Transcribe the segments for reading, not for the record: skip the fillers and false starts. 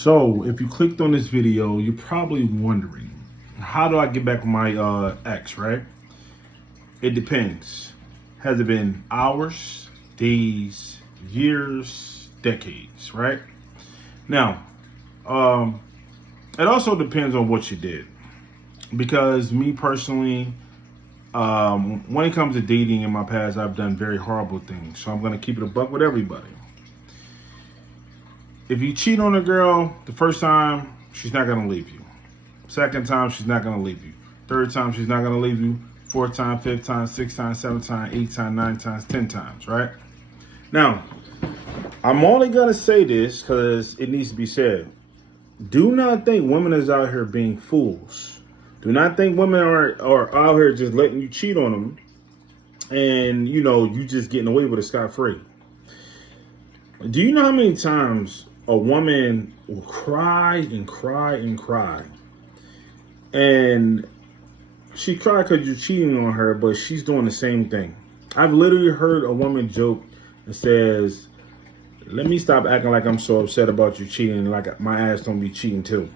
So, if you clicked on this video, you're probably wondering, how do I get back with my ex, right? It depends. Has it been hours, days, years, decades, right? Now, it also depends on what you did. Because me personally, when it comes to dating in my past, I've done very horrible things. So I'm going to keep it a buck with everybody. If you cheat on a girl the first time, she's not going to leave you. Second time, she's not going to leave you. Third time, she's not going to leave you. Fourth time, fifth time, sixth time, seventh time, eighth time, 9 times, 10 times, right? Now, I'm only going to say this because it needs to be said. Do not think women is out here being fools. Do not think women are out here just letting you cheat on them and, you just getting away with it scot-free. Do you know how many times a woman will cry and cry and cry? And she cried because you're cheating on her, but she's doing the same thing. I've literally heard a woman joke and says, let me stop acting like I'm so upset about you cheating, like my ass don't be cheating too.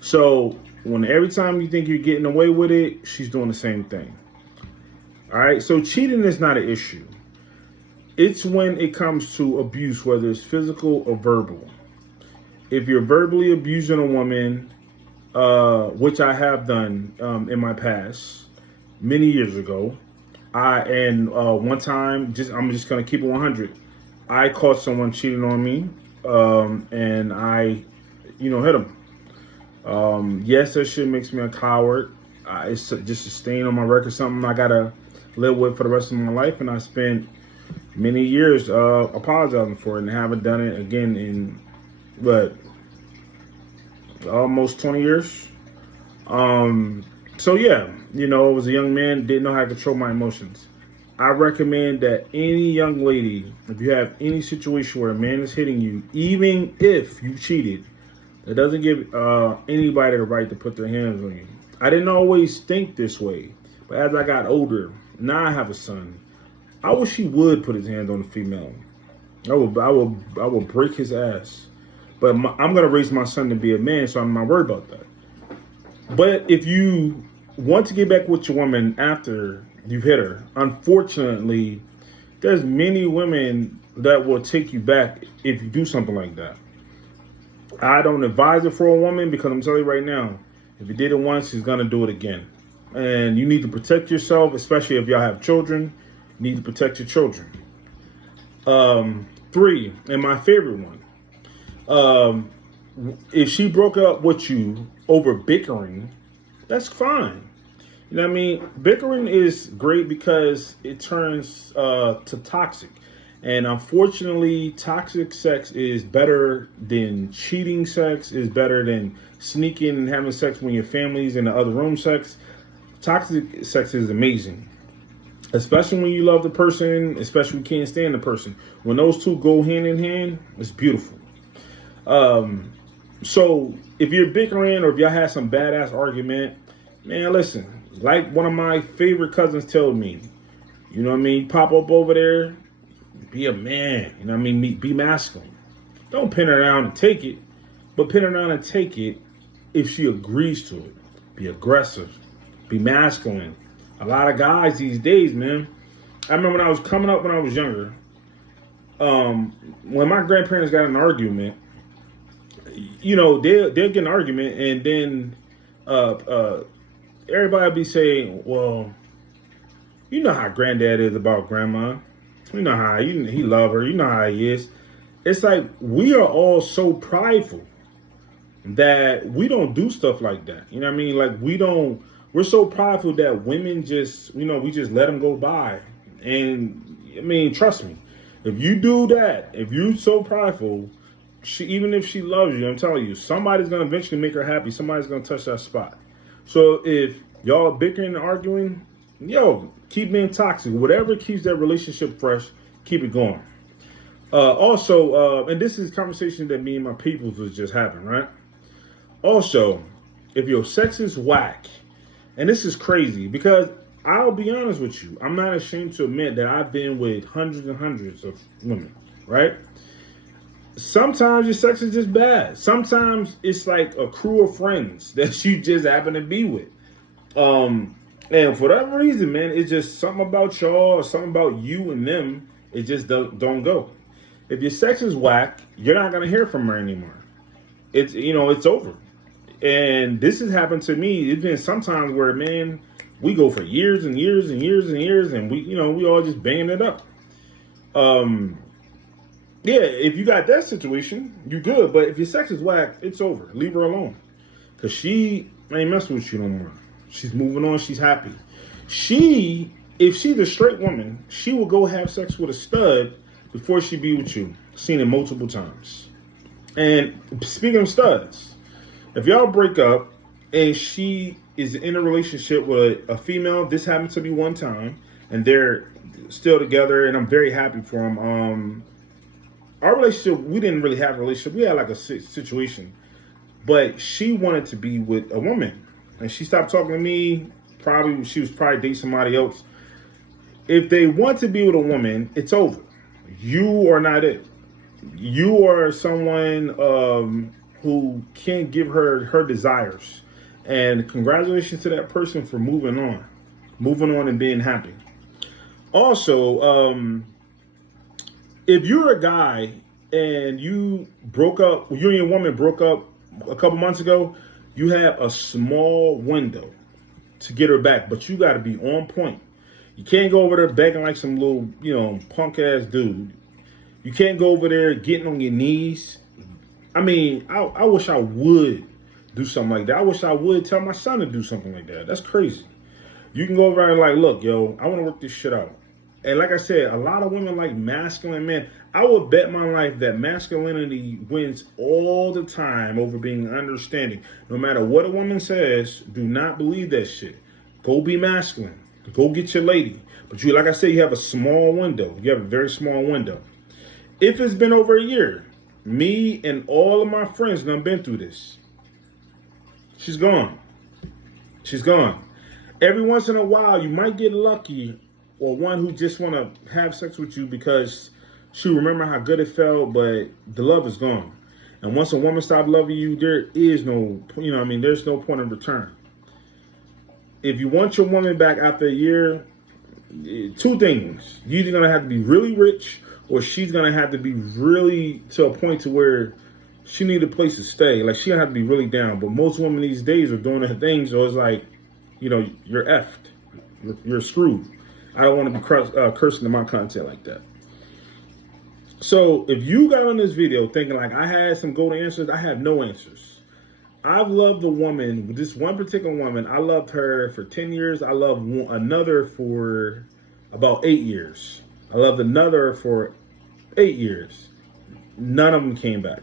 So when every time you think you're getting away with it, she's doing the same thing. All right, so cheating is not an issue. It's when it comes to abuse, whether it's physical or verbal. If you're verbally abusing a woman, which I have done in my past, many years ago, one time, I'm just gonna keep it 100. I caught someone cheating on me, and I, hit him. Yes, that shit makes me a coward. It's just a stain on my record, something I gotta live with for the rest of my life, and I spent many years apologizing for it and haven't done it again in almost 20 years. So yeah, I was a young man, didn't know how to control my emotions. I recommend that any young lady, if you have any situation where a man is hitting you, even if you cheated, it doesn't give anybody the right to put their hands on you. I didn't always think this way, but as I got older, now I have a son. I wish he would put his hands on a female. I will break his ass. But I'm gonna raise my son to be a man, so I'm not worried about that. But if you want to get back with your woman after you've hit her, unfortunately, there's many women that will take you back if you do something like that. I don't advise it for a woman because I'm telling you right now, if you did it once, she's gonna do it again. And you need to protect yourself, especially if y'all have children. You need to protect your children. 3, and my favorite one. If she broke up with you over bickering, that's fine. You know what I mean? Bickering is great because it turns to toxic. And unfortunately, toxic sex is better than cheating sex, is better than sneaking and having sex when your family's in the other room sex. Toxic sex is amazing. Especially when you love the person, especially when you can't stand the person. When those two go hand in hand, it's beautiful. So if you're bickering or if y'all had some badass argument, man, listen, like one of my favorite cousins told me, pop up over there, be a man, be masculine. Don't pin her down and take it, but pin her down and take it if she agrees to it. Be aggressive, be masculine. A lot of guys these days, man. I remember when I was coming up when I was younger, when my grandparents got in an argument, they'll get an argument and then everybody be saying, well, you know how granddad is about grandma. You know how he love her. You know how he is. It's like we are all so prideful that we don't do stuff like that. You know what I mean? Like we're so prideful that women just, we just let them go by. And trust me, if you do that, if you're so prideful, even if she loves you, I'm telling you, somebody's going to eventually make her happy. Somebody's going to touch that spot. So if y'all bickering and arguing, keep being toxic. Whatever keeps that relationship fresh, keep it going. Also, and this is a conversation that me and my peoples was just having, right? Also, if your sex is whack, and this is crazy because I'll be honest with you, I'm not ashamed to admit that I've been with hundreds and hundreds of women, right? Sometimes your sex is just bad. Sometimes it's like a crew of friends that you just happen to be with. And for whatever reason, man, it's just something about y'all or something about you and them. It just don't go. If your sex is whack, you're not gonna hear from her anymore. It's over. And this has happened to me. It's been sometimes where, man, we go for years and years and years and years, and we all just banging it up. Yeah, if you got that situation, you good. But if your sex is whack, it's over. Leave her alone. Because she ain't messing with you no more. She's moving on. She's happy. If she's a straight woman, she will go have sex with a stud before she be with you. Seen it multiple times. And speaking of studs, if y'all break up and she is in a relationship with a female, this happened to me one time, and they're still together, and I'm very happy for them. Our relationship, we didn't really have a relationship. We had like a situation, but she wanted to be with a woman, and she stopped talking to me. She was probably dating somebody else. If they want to be with a woman, it's over. You are not it. You are someone who can't give her desires. And congratulations to that person for moving on and being happy. Also, if you're a guy and you and your woman broke up a couple months ago, you have a small window to get her back, but you got to be on point. You can't go over there begging like some little, punk ass dude. You can't go over there getting on your knees. I mean, I wish I would do something like that. I wish I would tell my son to do something like that. That's crazy. You can go over and like, look, yo, I want to work this shit out. And like I said, a lot of women like masculine men. I would bet my life that masculinity wins all the time over being understanding. No matter what a woman says, do not believe that shit. Go be masculine. Go get your lady. But you, like I said, you have a small window. You have a very small window. If it's been over a year, me and all of my friends done been through this. She's gone. She's gone. Every once in a while, you might get lucky, or one who just want to have sex with you because she remember how good it felt, but the love is gone. And once a woman stops loving you, there is no, there's no point of return. If you want your woman back after a year, two things. You're either going to have to be really rich, or she's going to have to be really to a point to where she need a place to stay. Like, she going to have to be really down. But most women these days are doing their thing, so it's like, you're effed. You're screwed. I don't want to be cursing in my content like that. So if you got on this video thinking like I had some golden answers, I have no answers. I've loved a woman, this one particular woman, I loved her for 10 years. I loved another for about 8 years. I loved another for 8 years. None of them came back.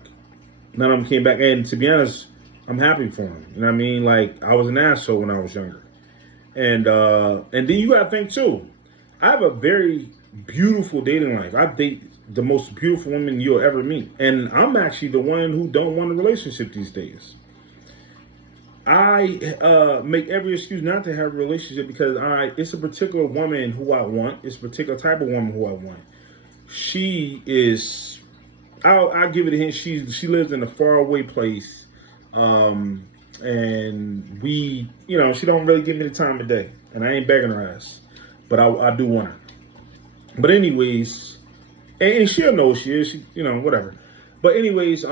And to be honest, I'm happy for them. You know what I mean? Like, I was an asshole when I was younger. And then you got to think too, I have a very beautiful dating life. I date the most beautiful women you'll ever meet. And I'm actually the one who don't want a relationship these days. I make every excuse not to have a relationship because it's a particular woman who I want. It's a particular type of woman who I want. She is, I'll give it a hint. She lives in a faraway place. And we, she don't really give me the time of day. And I ain't begging her ass. But I do want her. But anyways, and she'll know she is, whatever. But anyways,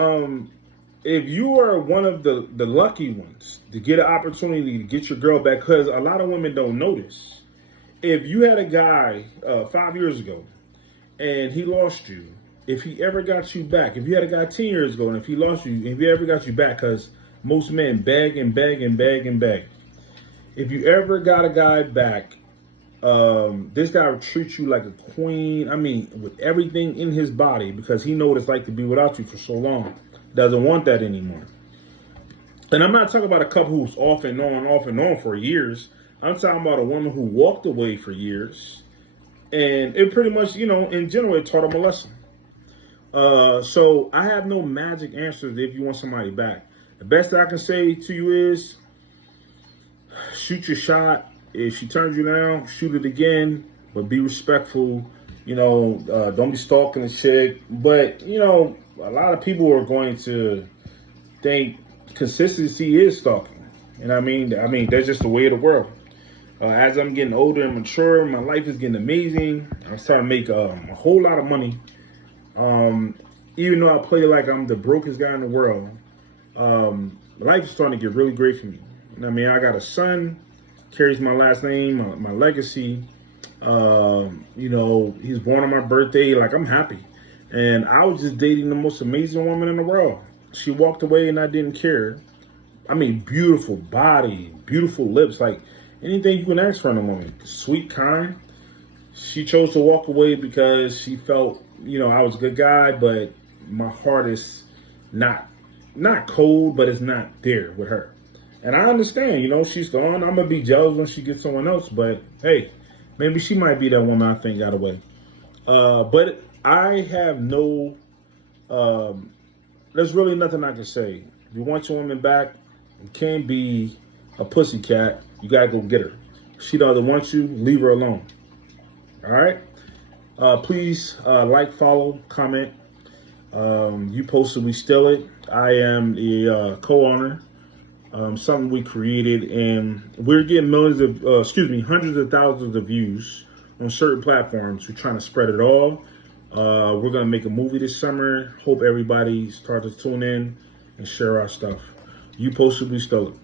if you are one of the lucky ones to get an opportunity to get your girl back, because a lot of women don't notice. If you had a guy 5 years ago and he lost you, if he ever got you back, if you had a guy 10 years ago and if he lost you, if he ever got you back, because most men beg and beg and beg and beg. If you ever got a guy back, this guy will treat you like a queen. I mean, with everything in his body, because he knows what it's like to be without you for so long. Doesn't want that anymore. And I'm not talking about a couple who's off and on for years. I'm talking about a woman who walked away for years. And it pretty much, in general, it taught him a lesson. So I have no magic answers if you want somebody back. The best that I can say to you is shoot your shot. If she turns you down, shoot it again, but be respectful. Don't be stalking the chick. But, a lot of people are going to think consistency is stalking. And I mean, that's just the way of the world. As I'm getting older and mature, my life is getting amazing. I'm starting to make a whole lot of money. Even though I play like I'm the brokest guy in the world, life is starting to get really great for me. I mean, I got a son, carries my last name, my legacy. He's born on my birthday. Like, I'm happy. And I was just dating the most amazing woman in the world. She walked away and I didn't care. I mean, beautiful body, beautiful lips, like anything you can ask from a woman. Sweet, kind. She chose to walk away because she felt, I was a good guy, but my heart is not cold, but it's not there with her. And I understand, she's gone. I'm going to be jealous when she gets someone else, but hey, maybe she might be that woman I think got away. But I have there's really nothing I can say. If you want your woman back, you can't be a pussycat. You got to go get her. She doesn't want you, leave her alone. All right? Please like, follow, comment. You posted, we steal it. I am the co-owner. Something we created, and we're getting hundreds of thousands of views on certain platforms. We're trying to spread it all. We're going to make a movie this summer. Hope everybody starts to tune in and share our stuff. You posted, we stole it.